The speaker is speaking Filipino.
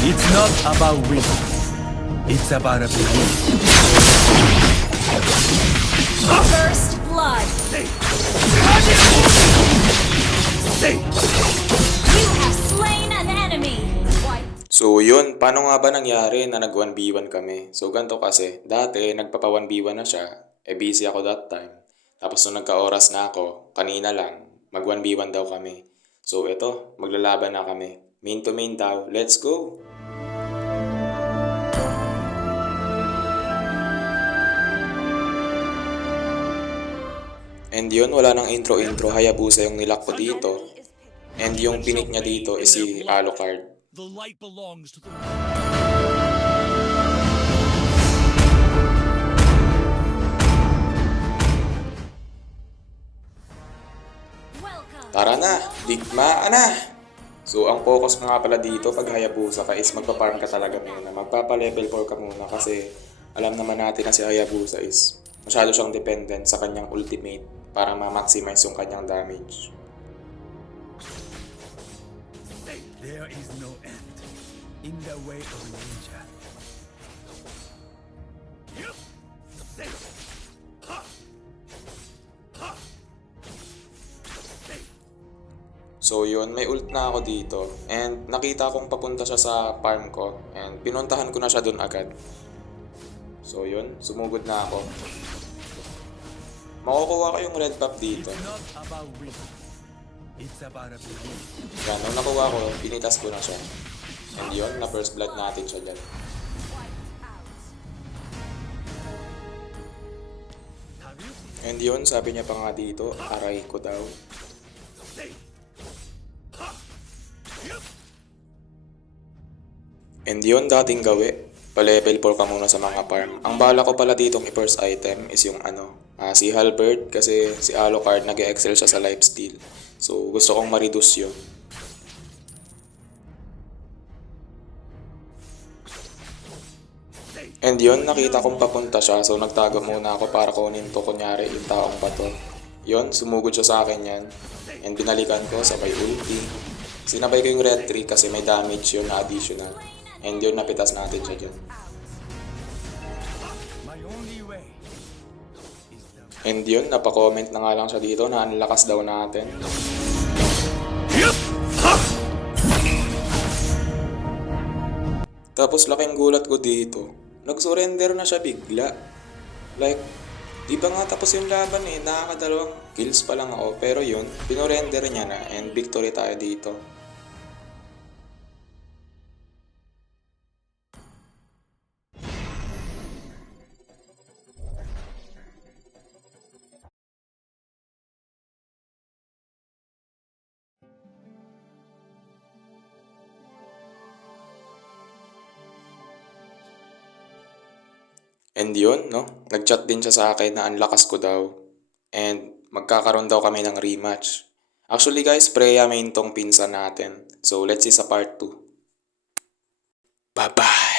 It's not about winning. It's about a belief. First blood. You have slain an enemy. So yun, paano nga ba nangyari na nag 1v1 kami? So ganito kasi, dati nagpapa 1v1 na siya, busy ako that time. Tapos nung nagka-oras na ako, kanina lang, mag 1v1 daw kami. So eto, maglalaban na kami. Main to main daw, let's go! And yun, wala nang intro-intro, Hayabusa yung nilak ko dito. And yung pinik niya dito is si Alucard. The light belongs to the Tara na, digmaan na! So ang focus mo nga pala dito pag Hayabusa ka is magpa-farm ka talaga muna. Magpapa-level 4 ka muna kasi alam naman natin na si Hayabusa is masyado siyang dependent sa kanyang ultimate para ma-maximize yung kanyang damage. There is no end in the way of ninja. So yun, may ult na ako dito and nakita kong papunta siya sa farm ko and pinuntahan ko na siya dun agad. So yun, sumugod na ako. Makukuha ko yung red buff dito. It's not about winning. It's about a belief. Yan, nung nakuha ko, pinitas ko na siya. And yun, na first blood natin siya dyan. And yun, sabi niya pa nga dito, aray ko daw. And yun, dating gawi. Pa-level 4 ka muna sa mga farm. Ang bala ko pala ditong i-first item is yung si Halberd kasi si Alucard nag-excel siya sa lifesteal. So gusto kong ma-reduce yun. And yun, nakita kong papunta siya so nagtago muna ako para kunin to kunyari yung taong bato. Yun, sumugod siya sa akin yan. And binalikan ko sabay ulti. Sinabay ko yung red tree kasi may damage yun na additional. And yun, napitas natin siya dyan. My only way is the And yun, napakomment na nga lang siya dito na ang lakas daw natin. Tapos laking gulat ko dito, nag-surrender na siya bigla. Like, di ba nga tapos yung laban nakakadalawang kills pa lang ako. Pero yun, pinorender niya na and victory tayo dito. And yun, no? Nag-chat din siya sa akin na ang lakas ko daw. And magkakaroon daw kami ng rematch. Actually guys, Freya main tong pinsan natin. So let's see sa part 2. Bye-bye!